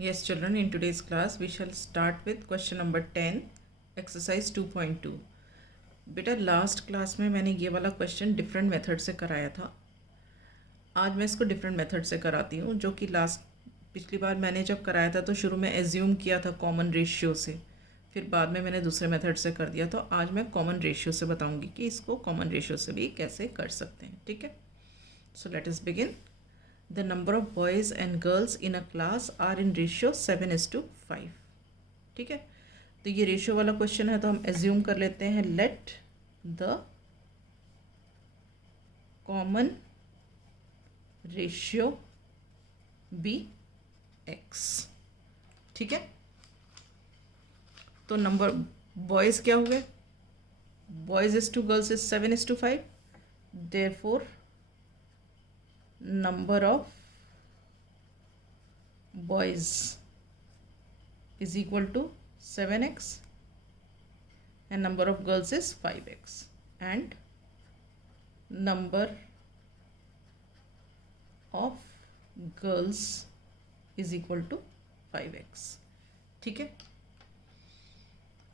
Yes, children, in today's class we shall start with question number 10, exercise 2.2. बेटा last class में मैंने ये वाला क्वेश्चन डिफरेंट मेथड से कराया था. आज मैं इसको डिफरेंट मेथड से कराती हूँ, जो कि पिछली बार मैंने जब कराया था तो शुरू में एज्यूम किया था कॉमन रेशियो से, फिर बाद में मैंने दूसरे मेथड से कर दिया. तो आज मैं कॉमन रेशियो से बताऊँगी कि इसको कॉमन रेशियो से भी कैसे कर सकते हैं. ठीक है, so let us begin. The number of boys and girls in a class are in ratio 7:5. ठीक है, तो ये रेशियो वाला क्वेश्चन है, तो हम एज्यूम कर लेते हैं let the common ratio be x. ठीक है, तो नंबर बॉयज़ क्या हुए, boys is to girls is 7:5. Therefore number of boys is equal to 7x and number of girls is 5x, and number of girls is equal to 5x. ठीक है,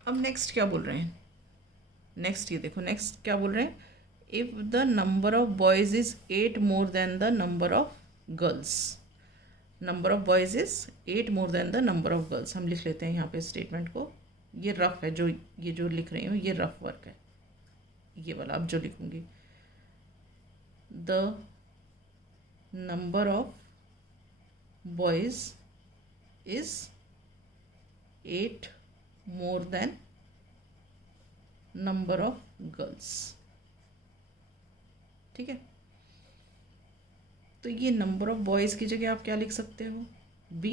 अब next क्या बोल रहे हैं, नेक्स्ट ये देखो, नेक्स्ट क्या बोल रहे हैं, if the number of boys is 8 more than the number of girls. number of boys is 8 more than the number of girls. हम लिख लेते हैं यहाँ पे स्टेटमेंट को. ये रफ है, जो ये जो लिख रही हूँ ये रफ वर्क है, ये वाला अब जो लिखूँगी. the number of boys is 8 more than number of girls. ठीक है, तो ये नंबर ऑफ बॉयज़ की जगह आप क्या लिख सकते हो, बी.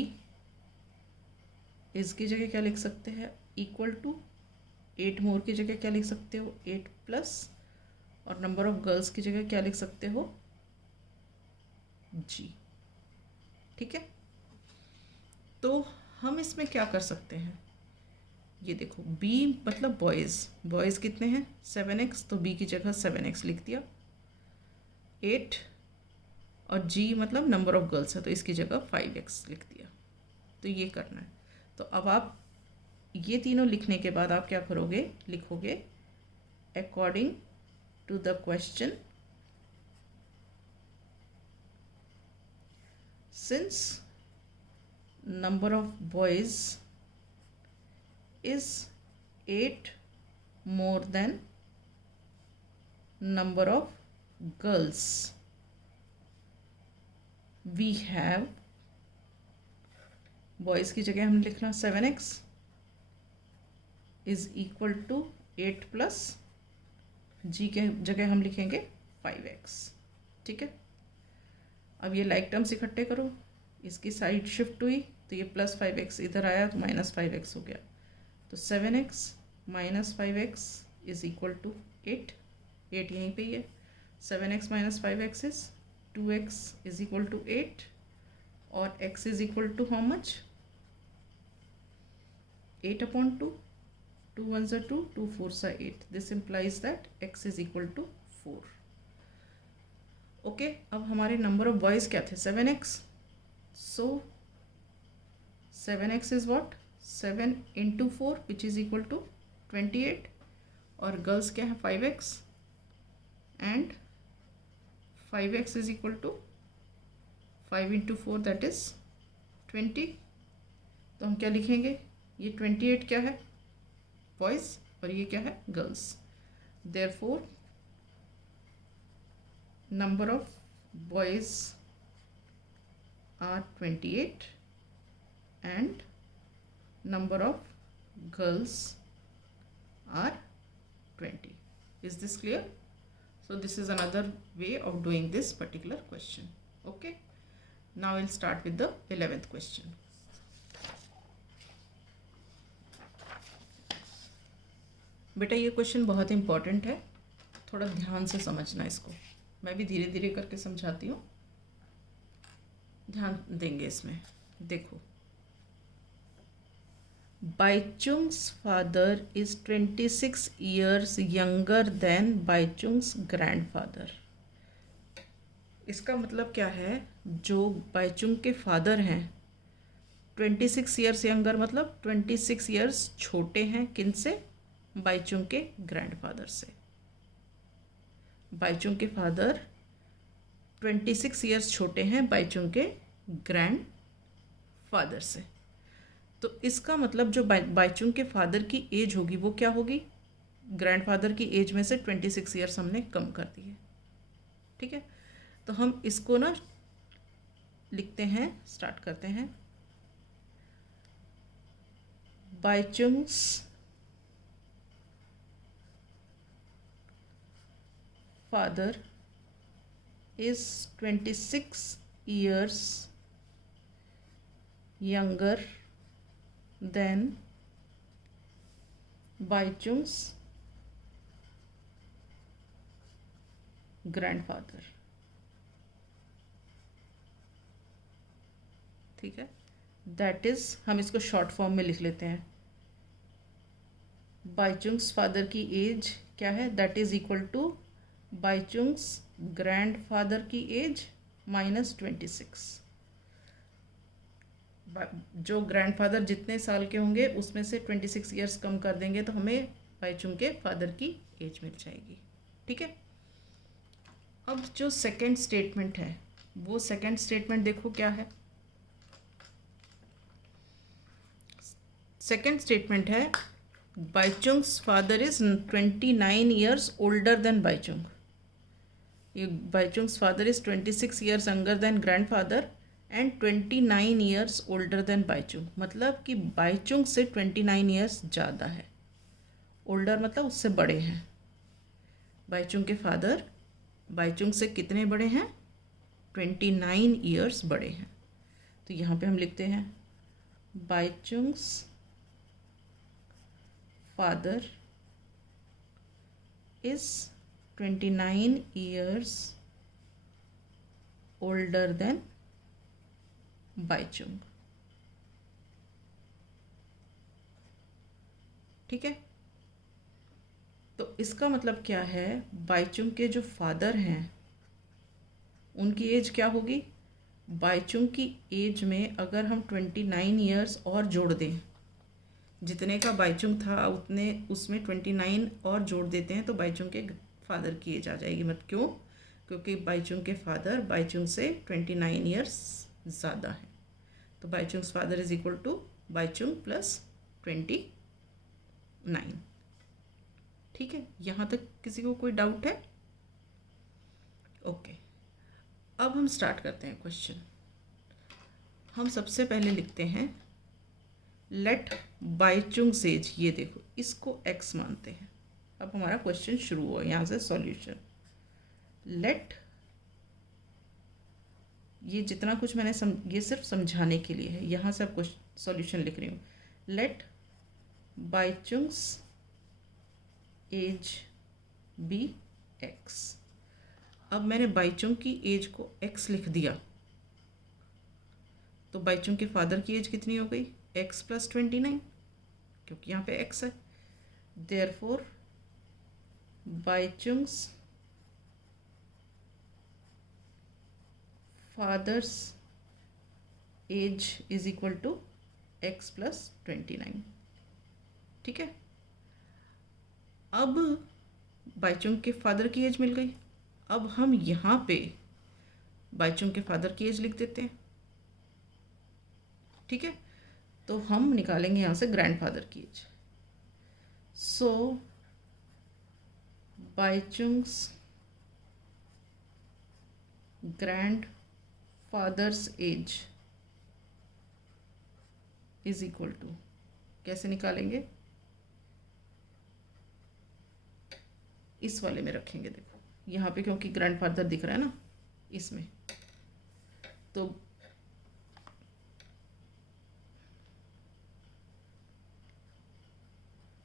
इसकी जगह क्या लिख सकते हैं, इक्वल टू 8 मोर की जगह क्या लिख सकते हो, 8 प्लस, और नंबर ऑफ गर्ल्स की जगह क्या लिख सकते हो, जी. ठीक है, तो हम इसमें क्या कर सकते हैं, ये देखो बी मतलब बॉयज़ कितने हैं 7x, तो बी की जगह 7x लिख दिया. 8 और जी मतलब नंबर ऑफ गर्ल्स है, तो इसकी जगह 5x लिख दिया. तो ये करना है. तो अब आप ये तीनों लिखने के बाद आप क्या करोगे, लिखोगे according to the question, since number of boys is 8 more than number of girls, we have, boys की जगह हमने लिखना 7x is equal to 8 plus, g के जगह हम लिखेंगे 5x. ठीक है, अब ये लाइक टर्म्स इकट्ठे करो, इसकी साइड शिफ्ट हुई तो ये प्लस 5x इधर आया तो माइनस 5x हो गया. तो 7x minus 5x is equal to 8. 8 यहीं पे ही है. 7x minus 5x is 2x is equal to 8, और x is equal to how much, 8 upon 2. 2 ones are 2, 2 fours are 8. This implies that x is equal to 4. Okay, अब हमारे number of boys क्या थे, 7x. So 7x is what, 7 into 4 which is equal to 28, और girls क्या है 5x, and 5x is equal to 5 into 4 that is 20. तो हम क्या लिखेंगे, ये 28 क्या है बॉयज़ और ये क्या है girls. Therefore number of boys are 28 and number of girls are 20. Is this clear? So this is another way of doing this particular question. Okay, now we'll start with the 11th question. बेटा ये question बहुत important है, थोड़ा ध्यान से समझना इसको. मैं भी धीरे धीरे करके समझाती हूँ, ध्यान देंगे इसमें. देखो, Baichung's father is 26 years younger than Baichung's grandfather. इसका मतलब क्या है, जो बाईचुंग के फादर हैं 26 ईयर्स यंगर मतलब 26 ईयर्स छोटे हैं किन से? बाईचुंग के ग्रैंडफादर से। बाईचुंग के फादर 26 ईयर्स छोटे हैं बाईचुंग के ग्रैंड फादर से। तो इसका मतलब जो बाईचुंग के फादर की एज होगी वो क्या होगी? ग्रैंडफादर की एज में से 26 ईयर्स हमने कम कर दिए। ठीक है, तो हम इसको ना लिखते हैं, स्टार्ट करते हैं। Bhaichung's father is 26 years younger than Bhaichung's grandfather. ठीक है, दैट इज, हम इसको शॉर्ट फॉर्म में लिख लेते हैं। बाईचुंग्स फादर की एज क्या है? That is equal to Bhaichung's grandfather की एज माइनस 26। जो ग्रैंडफादर जितने साल के होंगे उसमें से 26 ईयर्स कम कर देंगे तो हमें बाईचुंग के फादर की एज मिल जाएगी। ठीक है, अब जो सेकंड स्टेटमेंट है वो सेकंड स्टेटमेंट देखो क्या है। सेकंड स्टेटमेंट है Bhaichung's father is 29 years older than Bhaichung. ये Bhaichung's father is 26 years younger than grandfather and 29 years older than Bhaichung. मतलब कि बाईचुंग से 29 ईयर्स ज़्यादा है। ओल्डर मतलब उससे बड़े हैं। बाईचुंग के फादर बाईचुंग से कितने बड़े हैं? 29 ईयर्स बड़े हैं। तो यहाँ पे हम लिखते हैं Bhaichung's father is 29 years older than Bhaichung. ठीक है, तो इसका मतलब क्या है? बाईचुंग के जो फादर हैं उनकी एज क्या होगी? बाईचुंग की एज में अगर हम 29 ईयर्स और जोड़ दें, जितने का बाईचुंग था उतने उसमें 29 और जोड़ देते हैं तो बाईचुंग के फादर की एज आ जाएगी। मतलब क्यों? क्योंकि बाईचुंग के फादर बाईचुंग से 29 ईयर्स ज़्यादा है। तो Bhaichung's father is equal to Bhaichung plus 29। ठीक है, यहाँ तक किसी को कोई डाउट है? ओके, अब हम स्टार्ट करते हैं क्वेश्चन। हम सबसे पहले लिखते हैं लेट बाईचुंग्स एज। ये देखो, इसको x मानते हैं। अब हमारा क्वेश्चन शुरू हुआ यहाँ से सॉल्यूशन। लेट, ये जितना कुछ मैंने ये सिर्फ समझाने के लिए है, यहाँ से आपको सॉल्यूशन लिख रही हूँ। Let Bhaichung's age be x। अब मैंने बाईचुंग की एज को x लिख दिया तो बाईचुंग के फादर की एज कितनी हो गई? x प्लस 29, क्योंकि यहाँ पे x है। Therefore Bhaichung's father's age is equal to x plus 29। ठीक है, अब बाईचुंग के फादर की एज मिल गई। अब हम यहाँ पे बाईचुंग के फादर की एज लिख देते हैं। ठीक है, तो हम निकालेंगे यहाँ से ग्रैंडफादर की age. So Bhaichung's grand father's age is equal to, कैसे निकालेंगे? इस वाले में रखेंगे। देखो यहाँ पे क्योंकि ग्रैंडफादर दिख रहा है ना इसमें, तो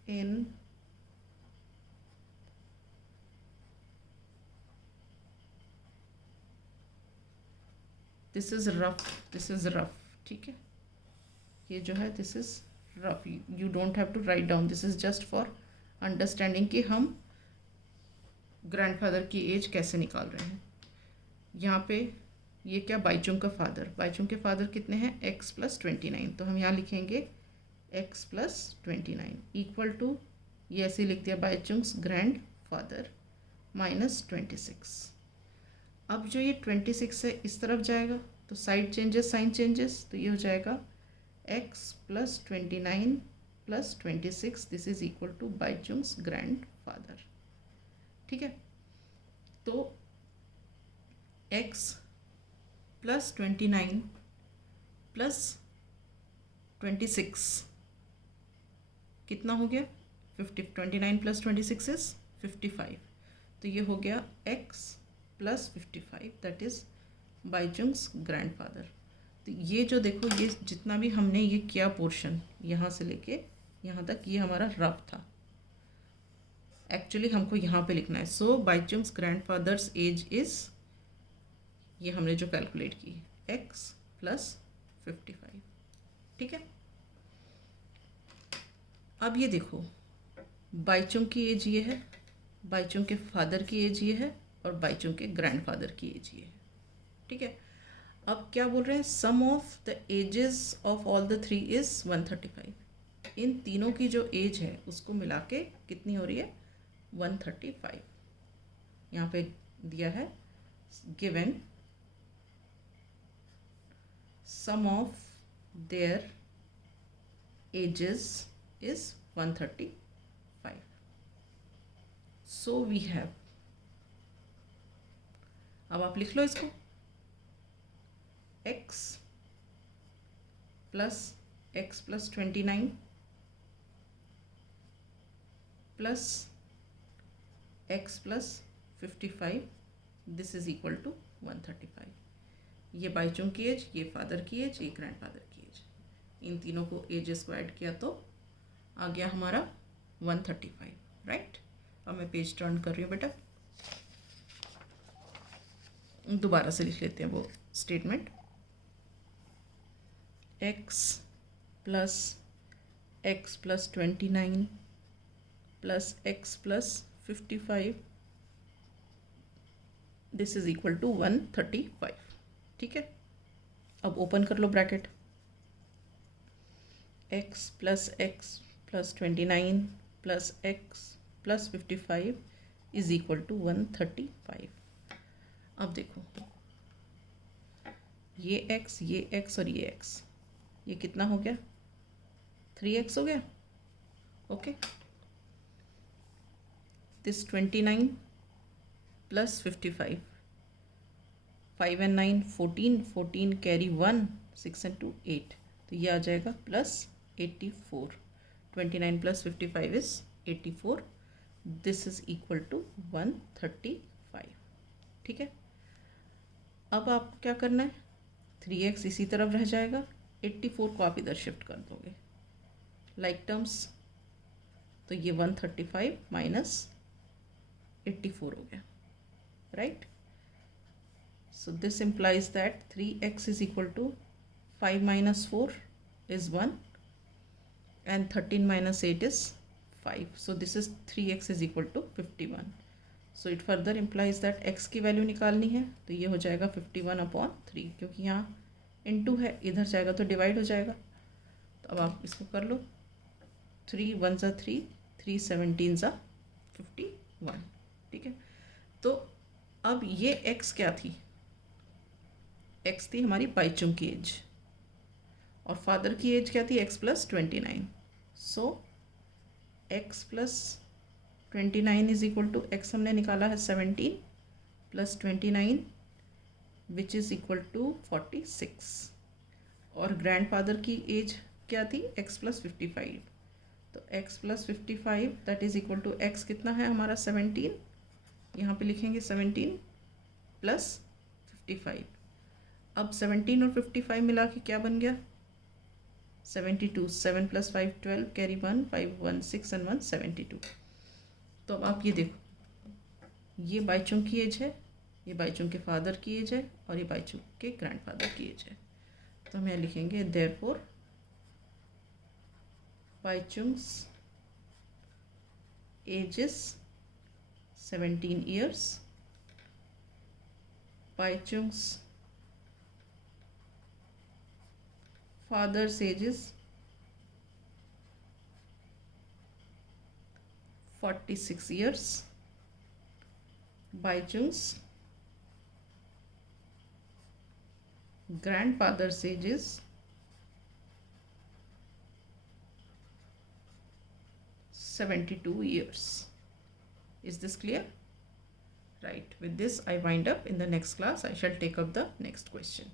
इन दिस इज रफ। ठीक है, ये जो है this is rough. You don't have to write down, this is just for understanding कि हम ग्रैंडफादर की एज कैसे निकाल रहे हैं। यहाँ पे ये क्या, बाइचुंग का फादर, बाइचुंग के फादर कितने हैं, एक्स प्लस 29, तो हम यहाँ लिखेंगे एक्स प्लस 29 इक्वल टू, ये ऐसे लिख दिया, बाइचुंग्स ग्रैंड फादर माइनस 26। अब जो ये 26 है इस तरफ जाएगा तो साइड चेंजेस, साइन चेंजेस, तो ये हो जाएगा x plus 29 plus 26, this is equal to Bhaichung's grand father. ठीक है, तो एक्स प्लस 29 प्लस 26 कितना हो गया, 50, 29 प्लस 26 इज 55, तो ये हो गया x plus 55, that is Bhaichung's grandfather. तो ये जो देखो, ये जितना भी हमने ये किया पोर्शन यहाँ से लेके यहाँ तक, ये हमारा रफ था, एक्चुअली हमको यहाँ पे लिखना है। सो बाइचुंग्स ग्रैंडफादर्स एज इज, ये हमने जो कैलकुलेट की, एक्स प्लस 55। ठीक है, अब ये देखो, बाइचुंग की एज ये है, बाइचुंग के फादर की एज ये है, और बाइचुंग के ग्रैंडफादर की एज ये है। ठीक है, अब क्या बोल रहे हैं, sum of the ages of all the three is 135। इन तीनों की जो एज है उसको मिला के कितनी हो रही है, 135। यहाँ पे दिया है given sum of their ages is 135. So we have, अब आप लिख लो इसको, x plus 29 plus x plus 55, this is equal to 135। ये बाइचुंग की एज, ये फादर की एज, ये ग्रैंडफादर की एज, इन तीनों को एजेस को ऐड किया तो आ गया हमारा 135, राइट। अब मैं पेज टर्न कर रही हूँ बेटा, दोबारा से लिख लेते हैं वो statement, x plus 29 plus x plus 55, this is equal to 135। ठीक है, अब ओपन कर लो bracket, x plus 29 plus x plus 55 is equal to 135। अब देखो, ये x और ये x, ये कितना हो गया, 3x हो गया। Okay, this 29 plus 55, 5 and 9 14 carry 1, 6 and 2 8, तो ये आ जाएगा plus 84। 29 plus 55 is 84, this is equal to 135। ठीक है, अब आपको क्या करना है, 3x इसी तरफ रह जाएगा, 84 को आप इधर शिफ्ट कर दोगे लाइक टर्म्स, तो ये 135 माइनस 84 हो गया, right. So this implies that 3x is equal to 5 minus 4 is 1 and 13 minus 8 is 5. So this is 3x is equal to 51. So it further implies that x की value निकालनी है, तो ये हो जाएगा 51/3, क्योंकि यहाँ इनटू है, इधर जाएगा तो डिवाइड हो जाएगा। तो अब आप इसको कर लो, 3 1 ज़ा 3, 3 17 ज़ा 51। ठीक है, तो अब ये x क्या थी, x थी हमारी बाइचुंग की एज, और फादर की एज क्या थी, x plus 29। So x plus 29 is equal to, x हमने निकाला है 17 plus 29 which is equal to 46, और ग्रैंडफादर की एज क्या थी, x प्लस 55, तो x plus 55 that is equal to, x कितना है हमारा 17, यहाँ पे लिखेंगे 17 प्लस 55। अब 17 और 55 मिला के क्या बन गया, 72, 7 प्लस 5 12 कैरी 1, 5 1 6 and 1 72। तो अब आप ये देखो, ये बाइचुंग की एज है, ये बाइचुंग के फादर की एज है, और ये बाइचुंग के ग्रैंडफादर की एज है। तो हम यहाँ लिखेंगे therefore Bhaichung's age is 17 years, Bhaichung's Father's age is 46 years. Baichung's grandfather's age is 72 years. Is this clear? Right. With this, I wind up. In the next class, I shall take up the next question.